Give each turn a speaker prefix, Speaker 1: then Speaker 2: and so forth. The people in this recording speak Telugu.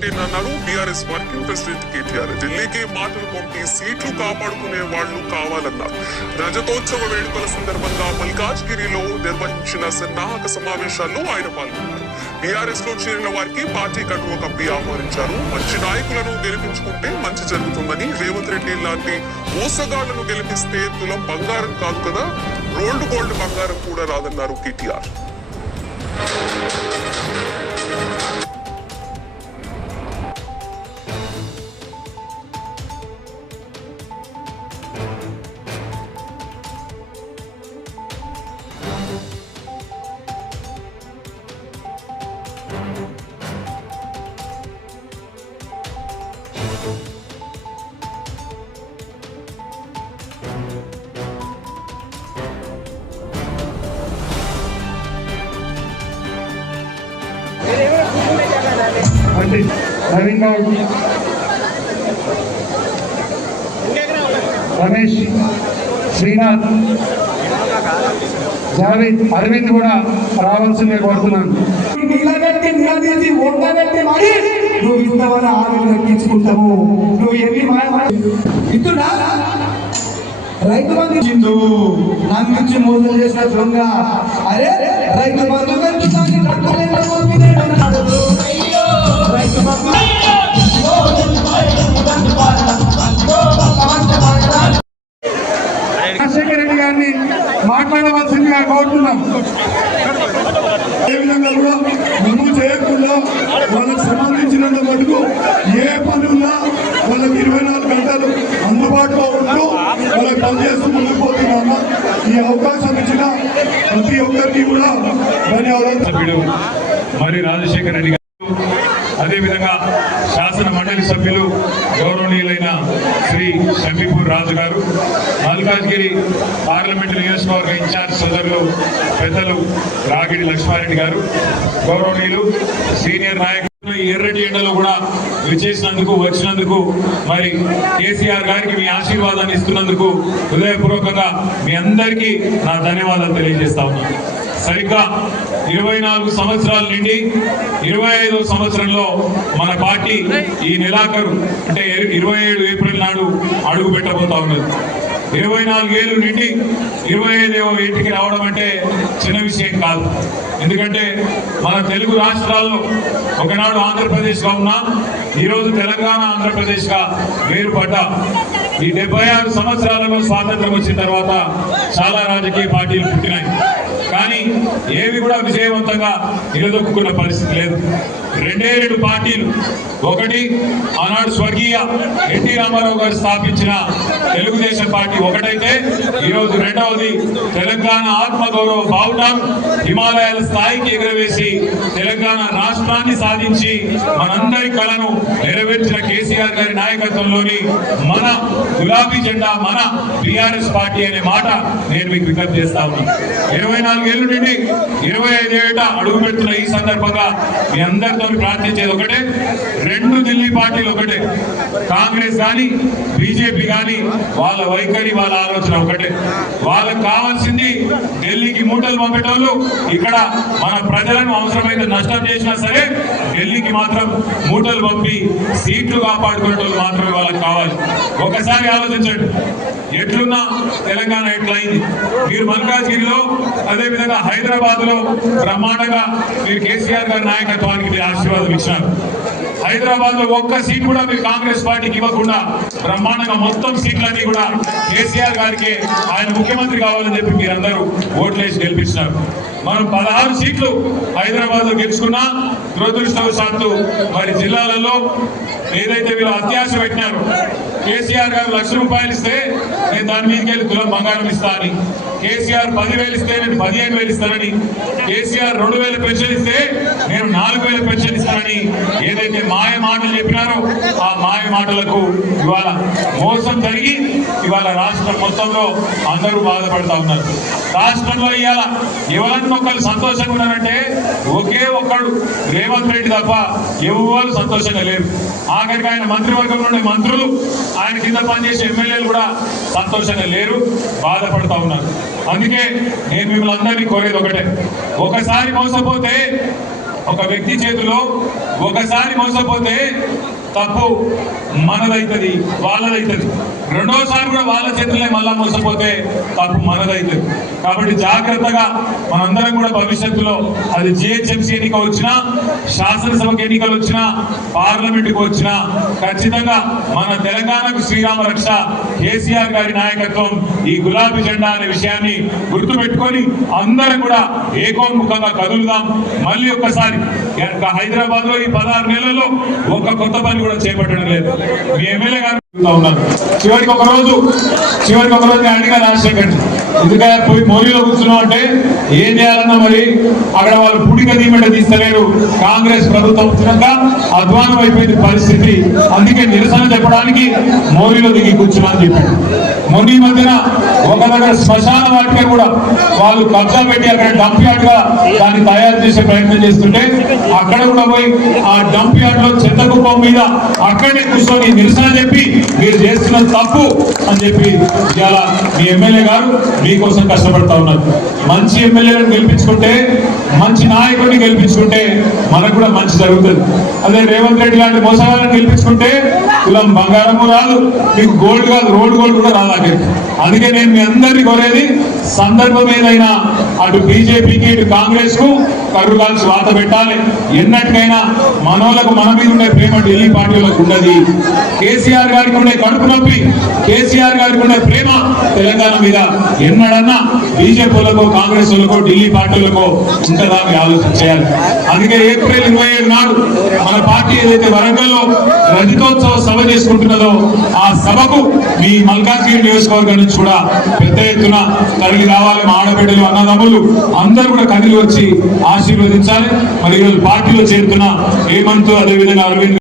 Speaker 1: ఒకటేనన్నారు బీఆర్ఎస్ వర్కింగ్ ప్రెసిడెంట్ కేటీఆర్ ఢిల్లీకి మాటలు పంపి సీట్లు కాపాడుకునే వాళ్ళు కావాలన్నారు. రజతోత్సవ వేడుకల సందర్భంగా మల్కాజ్గిరిలో నిర్వహించిన సన్నాహక సమావేశాల్లో ఆయన పాల్గొన్నారు. బీఆర్ఎస్లో చేరిన వారికి పార్టీ కట్టువ కప్పి ఆహ్వానించారు. మంచి నాయకులను గెలిపించుకుంటే మంచి జరుగుతుందని రేవంత్ రెడ్డి లాంటి మోసగాళ్ళను గెలిపిస్తే తులం బంగారం కాదు కదా రోల్డ్ గోల్డ్ బంగారం కూడా రాదన్నారు కేటీఆర్
Speaker 2: అంటే నవీన్ గౌడ్ రమేష్ శ్రీనాథ్ జావేద్ అరవింద్ కూడా రావాల్సిందే కోరుతున్నాను.
Speaker 3: నిలబెట్టి నిలదీసి మరి నువ్వు ఇంతవరకు ఆమెను దక్కించుకుంటావు. నువ్వు ఎన్ని రైతు బంధు ఇచ్చిండు మోసం చేసిన దొంగ. అరే రైతు బంధు
Speaker 4: పనిచేస్తూ ఈ అవకాశం ఇచ్చిన ప్రతి ఒక్కరికి కూడా ధన్యవాదాలు.
Speaker 5: సభ్యుడు మరి రాజశేఖర రెడ్డి గారు అదేవిధంగా శాసన మండలి సభ్యులు గౌరవనీయులైన శ్రీ షమీపూర్ రాజు గారు మల్కాజ్గిరి పార్లమెంటు నియోజకవర్గ ఇన్ఛార్జ్ సోదరులు పెద్దలు రాగిడి లక్ష్మారెడ్డి గారు గౌరవనీయులు సీనియర్ నాయకులు ఎర్రటి ఎండలో కూడా విచ్చేసినందుకు వచ్చినందుకు మరి కేసీఆర్ గారికి మీ ఆశీర్వాదాన్ని ఇస్తున్నందుకు హృదయపూర్వకంగా మీ అందరికీ నా ధన్యవాదాలు తెలియజేస్తా ఉన్నాను సరిగ్గా ఇరవై నాలుగు సంవత్సరాల నుండి ఇరవై ఐదో సంవత్సరంలో మన పార్టీ ఈ నెలాఖరు అంటే ఇరవై ఏడు ఏప్రిల్ నాడు అడుగు పెట్టబోతా ఉన్నది. ఇరవై నాలుగేళ్ళు నుండి ఇరవై ఐదవ ఏటికి రావడం అంటే చిన్న విషయం కాదు. ఎందుకంటే మన తెలుగు రాష్ట్రాల్లో ఒకనాడు ఆంధ్రప్రదేశ్గా ఉన్నా ఈరోజు తెలంగాణ ఆంధ్రప్రదేశ్గా వేరుపడ్డ ఈ డెబ్బై ఆరు సంవత్సరాలలో స్వాతంత్రం వచ్చిన తర్వాత చాలా రాజకీయ పార్టీలు పుట్టినాయి. కానీ ఏవి కూడా విజయవంతంగా నిలదొక్కున్న పరిస్థితి లేదు. రెండే రెండు పార్టీలు. ఒకటి ఆనాడు స్వర్గీయ ఎన్టీ రామారావు గారు స్థాపించిన తెలుగుదేశం పార్టీ ఒకటైతే ఈరోజు రెండవది తెలంగాణ ఆత్మగౌరవ బావుటం హిమాలయాల స్థాయికి ఎగురవేసి తెలంగాణ రాష్ట్రాన్ని సాధించి మనందరి కళను నెరవేర్చిన కేసీఆర్ గారి నాయకత్వంలోని మన గులాబీ జెండా మన బీఆర్ఎస్ పార్టీ అనే మాట నేను మీకు విజ్ఞప్తి చేస్తా ఉన్నాను ఇరవై నాలుగేళ్ళ నుండి ఇరవై ఐదేళ్ళ అడుగు పెడుతున్న ఈ సందర్భంగా మీ అందరితో ప్రార్థించేది ఒకటే రెండు ఢిల్లీ పార్టీలు ఒకటే. కాంగ్రెస్ కానీ బీజేపీ కానీ వాళ్ళ వైఖరి వాళ్ళ ఆలోచన ఒకటే. వాళ్ళకి కావాల్సింది ఢిల్లీకి మూటలు పంపేటోళ్ళు ఇక్కడ మన ప్రజలను అవసరమైతే నష్టం చేసినా సరే ఢిల్లీకి మాత్రం మూటలు పంపి సీట్లు కాపాడుకునేటోళ్ళు మాత్రమే వాళ్ళకి కావాలి. ఒకసారి ఆలోచించండి. ఎట్లున్నా తెలంగాణ ఎట్లయింది? మీరు మల్కాజ్గిరిలో అదేవిధంగా హైదరాబాద్లో బ్రహ్మాండంగా మీరు కేసీఆర్ గారి నాయకత్వానికి మీరు ఆశీర్వాదం ఇచ్చినారు హైదరాబాద్లో ఒక్క సీట్ కూడా మీరు కాంగ్రెస్ పార్టీకి ఇవ్వకుండా బ్రహ్మాండంగా మొత్తం సీట్లన్నీ కూడా కేసీఆర్ గారికి ఆయన ముఖ్యమంత్రి కావాలని చెప్పి మీరందరూ ఓట్లేసి గెలిపించినారు. మనం పదహారు సీట్లు హైదరాబాద్లో గెలుచుకున్నా దురదృష్టవశాత్తు మరి జిల్లాలలో ఏదైతే వీళ్ళు అత్యాశ పెట్టినారు కేసీఆర్ గారు లక్ష రూపాయలు ఇస్తే నేను దాని మీదకి వెళ్ళి తులం బంగారం ఇస్తా అని. కేసీఆర్ పదివేలు ఇస్తే నేను పదిహేను వేలు ఇస్తానని. కేసీఆర్ రెండు వేల పెన్షన్ ఇస్తే నేను నాలుగు వేల పెన్షన్ ఇస్తానని ఏదైతే మాయ మాటలు చెప్పినారో ఆ మాయ మాటలకు ఇవాళ మోసం జరిగి ఇవాళ రాష్ట్రం మొత్తంలో అందరూ బాధపడతా ఉన్నారు. రాష్ట్రంలో ఇవాళ ఎవరన్నా ఒకళ్ళు సంతోషంగా ఉన్నారంటే ఒకే ఒక్కడు రేవంత్ రెడ్డి తప్ప ఎవరు సంతోషంగా లేరు. ఆఖరికి ఆయన మంత్రివర్గంలో ఉండే మంత్రులు ఆయన కింద పనిచేసే ఎమ్మెల్యేలు కూడా సంతోషంగా లేరు బాధపడతా ఉన్నారు. అందుకే నేను మిమ్మల్ని అందరినీ కోరేది ఒకటే. ఒకసారి మోసపోతే ఒక వ్యక్తి చేతిలో ఒకసారి మోసపోతే తప్పు మనదైతుంది వాళ్ళదైతుంది. రెండోసారి కూడా వాళ్ళ చేతులనే మళ్ళా మోసపోతే తప్పు మనదైతుంది. కాబట్టి జాగ్రత్తగా మనందరం కూడా భవిష్యత్తులో అది జిహెచ్ఎంసీ ఎన్నిక వచ్చినా శాసనసభకు ఎన్నికలు వచ్చినా పార్లమెంటుకు వచ్చినా ఖచ్చితంగా మన తెలంగాణకు శ్రీరామ రక్ష కేసీఆర్ గారి నాయకత్వం ఈ గులాబీ జెండా అనే విషయాన్ని గుర్తుపెట్టుకొని అందరం కూడా ఏకోన్ముఖంగా కదులుదాం. మళ్ళీ ఒక్కసారి హైదరాబాద్లో ఈ పదహారు నెలల్లో ఒక కొత్త పని కూడా చేపట్టడం లేదు. మీ ఎమ్మెల్యే గారు ఉన్నారు. చివరికి ఒక రోజు చివరికి ఒక రోజు నేను అడిగా రాజశేఖర్ ఎందుకంటే పోయి పోలీలో కూర్చున్నాం అంటే ఏం చేయాలన్నా మరి అక్కడ వాళ్ళు పుడిక దీమెట తీస్తలేరు. కాంగ్రెస్ ప్రభుత్వం వచ్చినాక అధ్వానం అయిపోయింది పరిస్థితి. అందుకే నిరసన చెప్పడానికి మోరీలో దిగి కూర్చున్నా అని చెప్పాడు. మొన్న ఈ మధ్యన ఒక దగ్గర శ్మశాన వాటికే కూడా వాళ్ళు కబ్జా పెట్టి అక్కడ డంప్ యార్డ్గా దాన్ని తయారు చేసే ప్రయత్నం చేస్తుంటే అక్కడ కూడా పోయి ఆ డంప్ యార్డ్లో చెత్త కుప్పం మీద అక్కడే కూర్చొని నిరసన చెప్పి మీరు చేస్తున్న తప్పు అని చెప్పి ఇవాళ మీ ఎమ్మెల్యే గారు మీకోసం కష్టపడతా ఉన్నారు మంచి ఎమ్మెల్యేలను గెలిపించుకుంటే మంచి నాయకుడిని గెలిపించుకుంటే మనకు కూడా మంచి జరుగుతుంది. అదే రేవంత్ రెడ్డి లాంటి మోసగాళ్ళని గెలిపించుకుంటే కులం బంగారము రాదు మీకు గోల్డ్ కాదు రోడ్ గోల్డ్ కూడా రాదు అందుకే నేను మీ అందరినీ కోరేది సందర్భం ఏదైనా అటు బీజేపీకి ఇటు కాంగ్రెస్కు కర్రు కాల్సి వాత పెట్టాలి. ఎన్నటికైనా మనోళ్ళకు మన మీద ఉండే ప్రేమ ఢిల్లీ పార్టీలకు ఉన్నది కేసీఆర్ గారికి ఉండే కడుపు నొప్పి కేసీఆర్ గారికి ఉండే ప్రేమ తెలంగాణ మీద ఎన్నడన్నా బీజేపీలకు కాంగ్రెస్ వాళ్ళకో ఢిల్లీ పార్టీలకు ఉంటుందా అని ఆలోచన చేయాలి. అందుకే ఏప్రిల్ ఇరవై ఏడు నాడు మన పార్టీ ఏదైతే వరంగల్లో రజతోత్సవ సభ చేసుకుంటున్నదో ఆ సభకు మీ మల్కాజ్గిరి నియోజకవర్గం నుంచి కూడా పెద్ద ఎత్తున తరలి రావాలి మా ఆడబిడ్డలు అన్నదమ్ములు. అందరూ కూడా కదిలి వచ్చి ఆశీర్వదించాలి. మరి ఈరోజు పార్టీలో చేరుతున్న హేమంత్ అదేవిధంగా అరవింద్